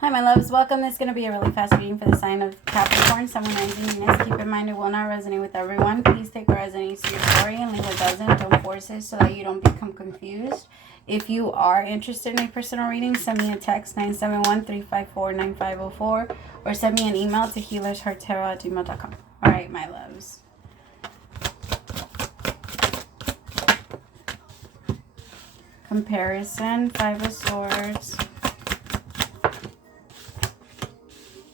Hi, my loves. Welcome. This is going to be a really fast reading for the sign of Capricorn. Someone ending this. Keep in mind it will not resonate with everyone. Please take what resonates to your story and leave what doesn't. Don't force it so that you don't become confused. If you are interested in a personal reading, send me a text 971-354-9504 or send me an email to HealersHeartTarot@gmail.com. All right, my loves. Comparison, Five of Swords.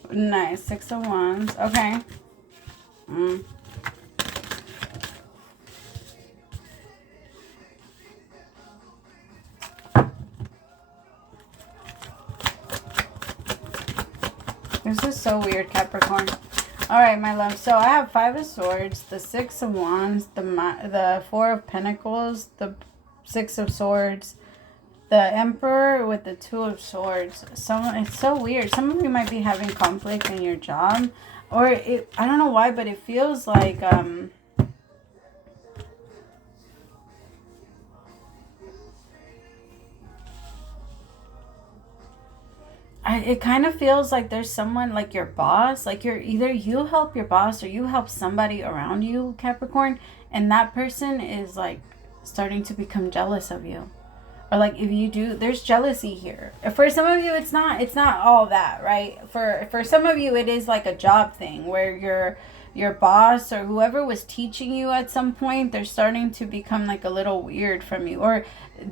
Nice. Six of Wands. Okay. This is so weird, Capricorn. All right, my love. So I have Five of Swords, the Six of Wands, the Four of Pentacles, the Six of Swords, the Emperor with the Two of Swords. It's so weird. Some of you might be having conflict in your job. Or, I don't know why, but it feels like... it kind of feels like there's someone like your boss. Like either you help your boss or you help somebody around you, Capricorn. And that person is like starting to become jealous of you. Or like if you do, there's jealousy here. For some of you, it's not all that, right? For some of you, it is like a job thing where your boss or whoever was teaching you at some point, they're starting to become like a little weird from you. Or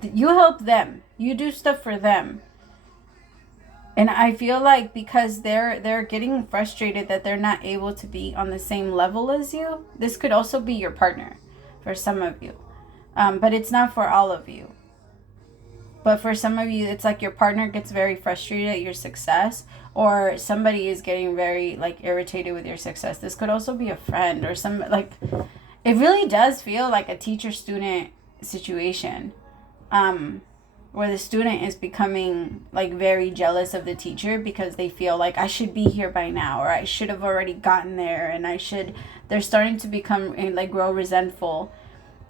you help them. You do stuff for them. And I feel like because they're getting frustrated that they're not able to be on the same level as you. This could also be your partner for some of you. But it's not for all of you. But for some of you, it's like your partner gets very frustrated at your success, or somebody is getting very like irritated with your success. This could also be a friend or some, like, it really does feel like a teacher-student situation, where the student is becoming like very jealous of the teacher because they feel like I should be here by now, or I should have already gotten there, and they're starting to become like grow resentful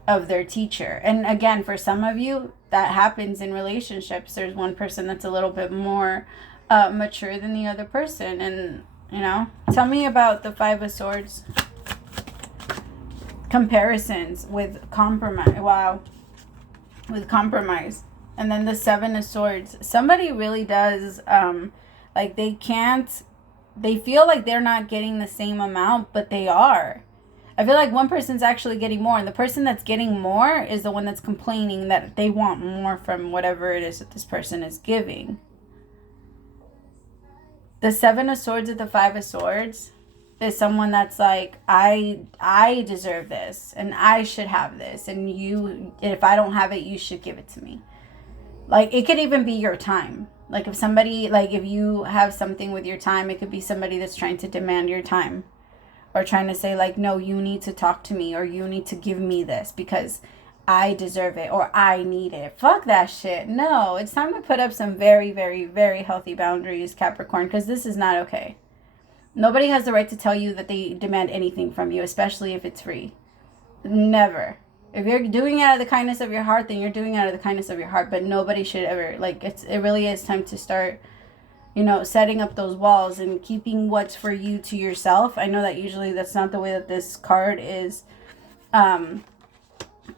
of their teacher. And again, for some of you, that happens in relationships. There's one person that's a little bit more mature than the other person. And, you know, tell me about the Five of Swords. Comparisons with compromise. Wow. With compromise. And then the Seven of Swords. Somebody really does, like they feel like they're not getting the same amount, but they are. I feel like one person's actually getting more, and the person that's getting more is the one that's complaining that they want more from whatever it is that this person is giving. The Seven of Swords with the Five of Swords is someone that's like, I deserve this, and I should have this, and if I don't have it, you should give it to me. Like, it could even be your time. Like, if you have something with your time, it could be somebody that's trying to demand your time. Or trying to say like, no, you need to talk to me, or you need to give me this because I deserve it, or I need it. Fuck that shit. No, it's time to put up some very, very, very healthy boundaries, Capricorn, because this is not okay. Nobody has the right to tell you that they demand anything from you, especially if it's free. Never. If you're doing it out of the kindness of your heart, then you're doing it out of the kindness of your heart, but nobody should ever, like, it really is time to start, you know, setting up those walls and keeping what's for you to yourself. I know that usually that's not the way that this card is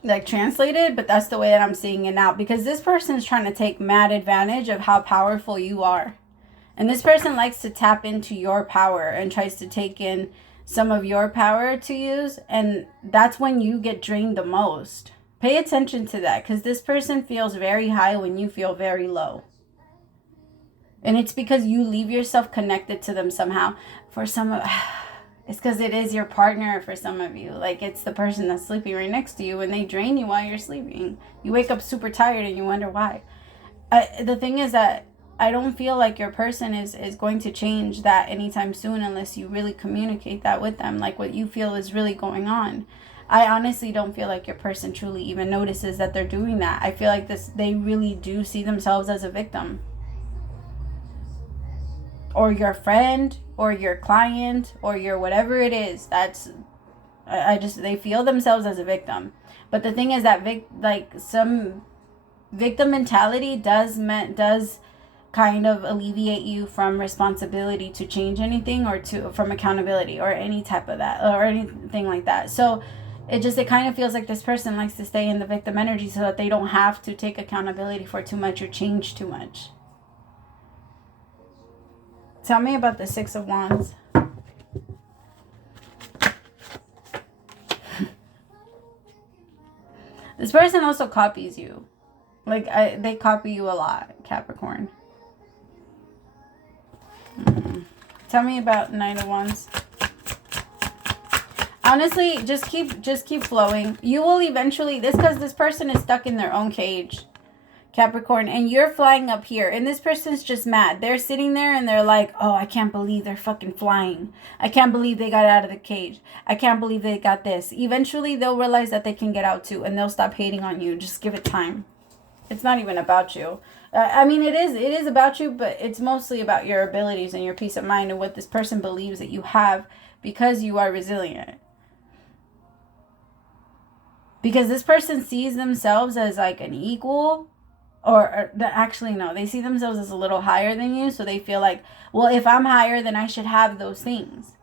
like translated, but that's the way that I'm seeing it now, because this person is trying to take mad advantage of how powerful you are. And this person likes to tap into your power and tries to take in some of your power to use, and that's when you get drained the most. Pay attention to that, because this person feels very high when you feel very low. And it's because you leave yourself connected to them somehow. For some of, it's because it is your partner for some of you. Like, it's the person that's sleeping right next to you and they drain you while you're sleeping. You wake up super tired and you wonder why. The thing is that I don't feel like your person is going to change that anytime soon unless you really communicate that with them, like what you feel is really going on. I honestly don't feel like your person truly even notices that they're doing that. I feel like they really do see themselves as a victim. Or your friend, or your client, or your whatever it is. They feel themselves as a victim. But the thing is that some victim mentality does kind of alleviate you from responsibility to change anything, or from accountability or any type of that, or anything like that. So it kind of feels like this person likes to stay in the victim energy so that they don't have to take accountability for too much or change too much. Tell me about the Six of Wands. This person also copies you. Like, they copy you a lot, Capricorn. Tell me about Knight of Wands. Honestly, just keep flowing. You will eventually, because this person is stuck in their own cage, Capricorn, and you're flying up here, and this person's just mad. They're sitting there and they're like, oh, I can't believe they're fucking flying. I can't believe they got out of the cage. I can't believe they got this. Eventually, they'll realize that they can get out too, and they'll stop hating on you. Just give it time. It's not even about you. I mean, it is about you, but it's mostly about your abilities and your peace of mind and what this person believes that you have, because you are resilient. Because this person sees themselves as like an equal, or actually no, they see themselves as a little higher than you, so they feel like, well, if I'm higher, then I should have those things.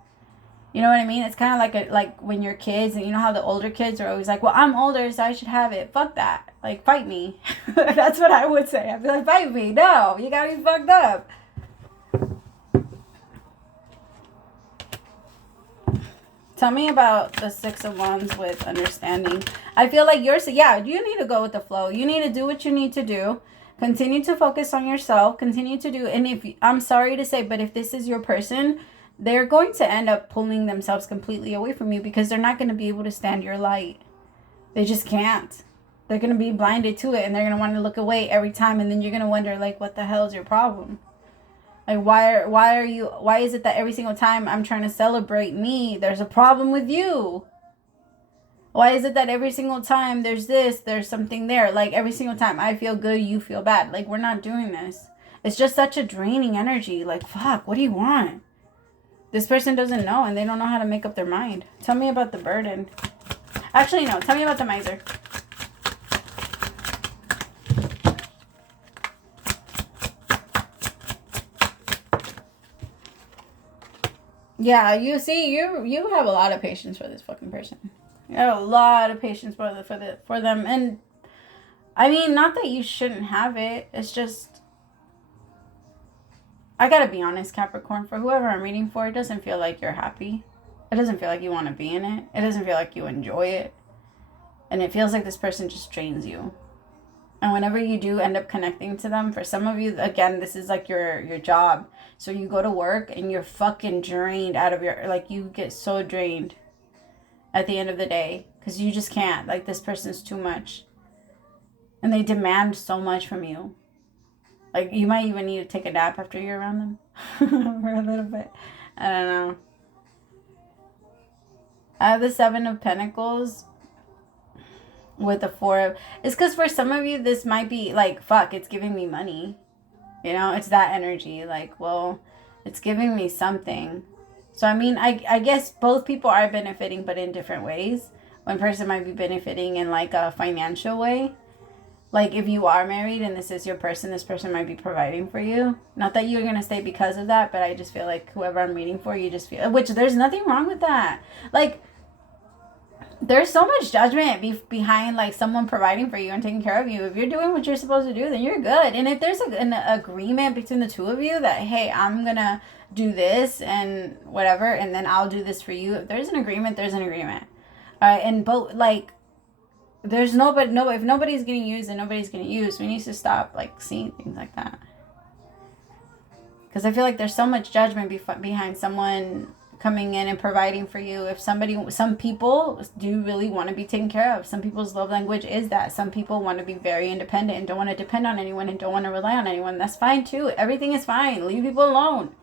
You know what I mean? It's kind of like when you're kids, and you know how the older kids are always like, well, I'm older, so I should have it. Fuck that. Like, fight me. That's what I would say. I'd be like, fight me. No, you got me fucked up. Tell me about the Six of Wands with understanding. I feel like you need to go with the flow. You need to do what you need to do. Continue to focus on yourself. Continue to do. And I'm sorry to say, but if this is your person, they're going to end up pulling themselves completely away from you, because they're not going to be able to stand your light. They just can't. They're going to be blinded to it, and they're going to want to look away every time. And then you're going to wonder, like, what the hell is your problem? Like, why is it that every single time I'm trying to celebrate me, there's a problem with you? Why is it that every single time there's something there? Like, every single time I feel good, you feel bad. Like, we're not doing this. It's just such a draining energy. Like, fuck, what do you want? This person doesn't know, and they don't know how to make up their mind. Tell me about the burden. Actually, no. Tell me about the miser. Yeah, you see, you have a lot of patience for this fucking person. You have a lot of patience for them, and I mean, not that you shouldn't have it. It's just, I gotta be honest, Capricorn. For whoever I'm reading for, it doesn't feel like you're happy. It doesn't feel like you want to be in it. It doesn't feel like you enjoy it, and it feels like this person just drains you. And whenever you do end up connecting to them, for some of you, again, this is like your job. So you go to work and you're fucking drained out of like, you get so drained at the end of the day, because you just can't. Like, this person's too much. And they demand so much from you. Like, you might even need to take a nap after you're around them for a little bit. I don't know. I have the Seven of Pentacles with the Four of... It's because for some of you, this might be like, fuck, it's giving me money. You know, it's that energy. Like, well, it's giving me something. So, I mean, I guess both people are benefiting, but in different ways. One person might be benefiting in like a financial way. Like, if you are married and this is your person, this person might be providing for you. Not that you're going to stay because of that, but I just feel like whoever I'm reading for, you just feel... Which, there's nothing wrong with that. Like, there's so much judgment behind like someone providing for you and taking care of you. If you're doing what you're supposed to do, then you're good. And if there's an agreement between the two of you that, hey, I'm gonna do this and whatever, and then I'll do this for you. If there's an agreement, there's an agreement. All right, and both, like, there's if nobody's getting used, then nobody's getting used. We need to stop like seeing things like that, because I feel like there's so much judgment behind someone coming in and providing for you. Some people do really want to be taken care of. Some people's love language is that. Some people want to be very independent and don't want to depend on anyone and don't want to rely on anyone. That's fine too. Everything is fine. Leave people alone.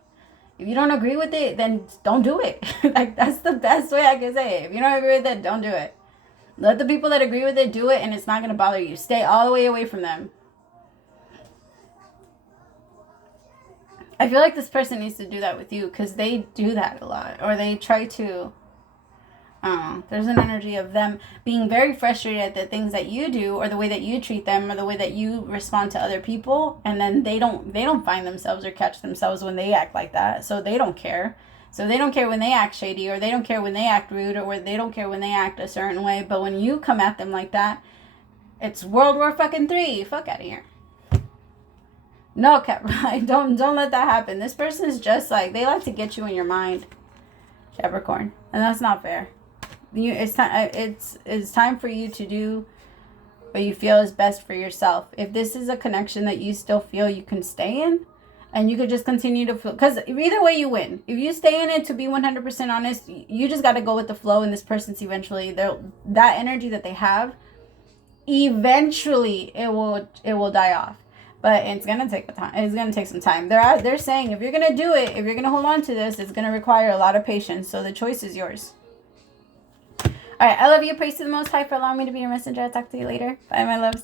If you don't agree with it, then don't do it. Like, that's the best way I can say it. If you don't agree with it, don't do it. Let the people that agree with it do it, and it's not going to bother you. Stay all the way away from them. I feel like this person needs to do that with you, because they do that a lot. Or they try to There's an energy of them being very frustrated at the things that you do, or the way that you treat them, or the way that you respond to other people, and then they don't find themselves or catch themselves when they act like that, so they don't care. So they don't care when they act shady, or they don't care when they act rude, or they don't care when they act a certain way. But when you come at them like that, it's World War fucking 3. Fuck out of here. No, Capricorn, don't let that happen. This person is just like, they like to get you in your mind, Capricorn, and that's not fair. It's time for you to do what you feel is best for yourself. If this is a connection that you still feel you can stay in, and you could just continue to feel, because either way you win. If you stay in it, to be 100% honest, you just got to go with the flow, and this person's eventually, that energy that they have, eventually it will die off. But it's gonna take time. It's gonna take some time. They're saying, if you're gonna do it, if you're gonna hold on to this, it's gonna require a lot of patience. So the choice is yours. All right, I love you. Praise to the Most High for allowing me to be your messenger. I'll talk to you later. Bye, my loves.